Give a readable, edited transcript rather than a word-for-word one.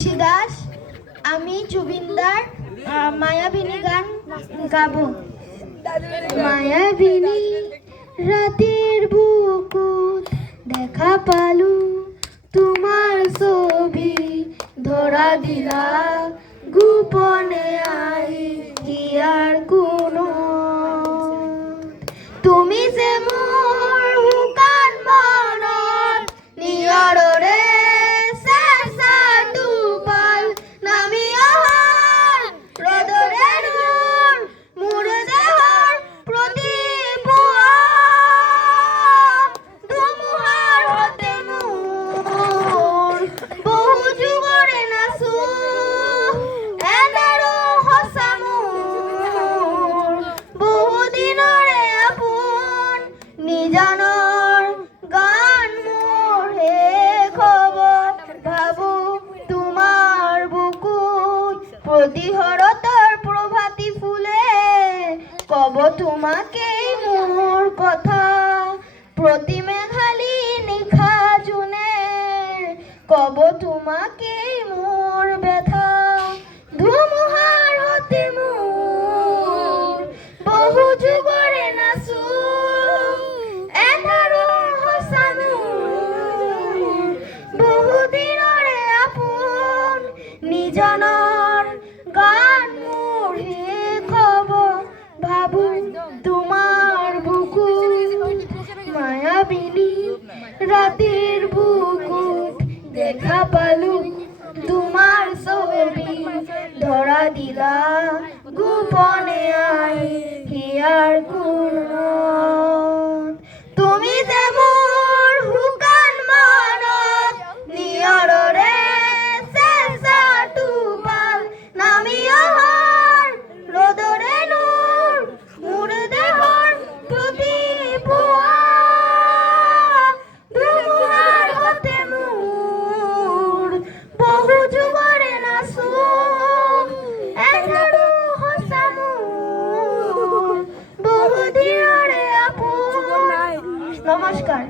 দাস আমি জুবিনদার মায়াবিনী গান গাবো। মায়াবিনী রাতের বুকুত দেখা পালু তোমার ছবি ধরা দিলা গোপনে আই কি আর কোনো তুমি যে মোর হুকান মনত নিয়ৰৰে চেঁচা টোপাল নামি অহাৰ ৰ'দৰে নূৰ মোৰ দেহৰ প্ৰতি পুৱা ধুমুহাৰ সতে মোৰ বহু যুগৰে নাচো এটাৰো সঁচা মোৰ বহু দিনৰে আপোন নিজানৰ গান মোৰ শেষ হ'ব ভাবো তোমাৰ বুকুত প্ৰতিহৰতৰ প্ৰভাতী ফুলে কব তোমাকেই মোৰ কথা প্ৰতি মেঘালী নিশা জোনে কব তোমাকেই মোৰ ব্যথা ধুমুহাৰ সতে মোৰ বহু যুগৰে নাচো এটাৰো সঁচা মোৰ বহু দিনৰে আপোন নিজানৰ গান মোৰ শেষ হ'ব ভাবো তোমাৰ বুকুত মায়াবিনী ৰাতিৰ বুকুত দেখা পালো তোমাৰ ছবি ধৰা দিলা গোপনে আই হিয়াৰ কোনো তুমি যে মোৰ হুকান মনত নিয়ৰৰে চেঁচা টোপাল নামি অহাৰ ৰ'দৰে নূৰ মোৰ দেহৰ প্ৰতি পুৱা ধুমুহাৰ সতে মোৰ বহু যুগৰে নাচো এটাৰো সঁচা মোৰ বহু দিনৰে আপোন। নমস্কাৰ।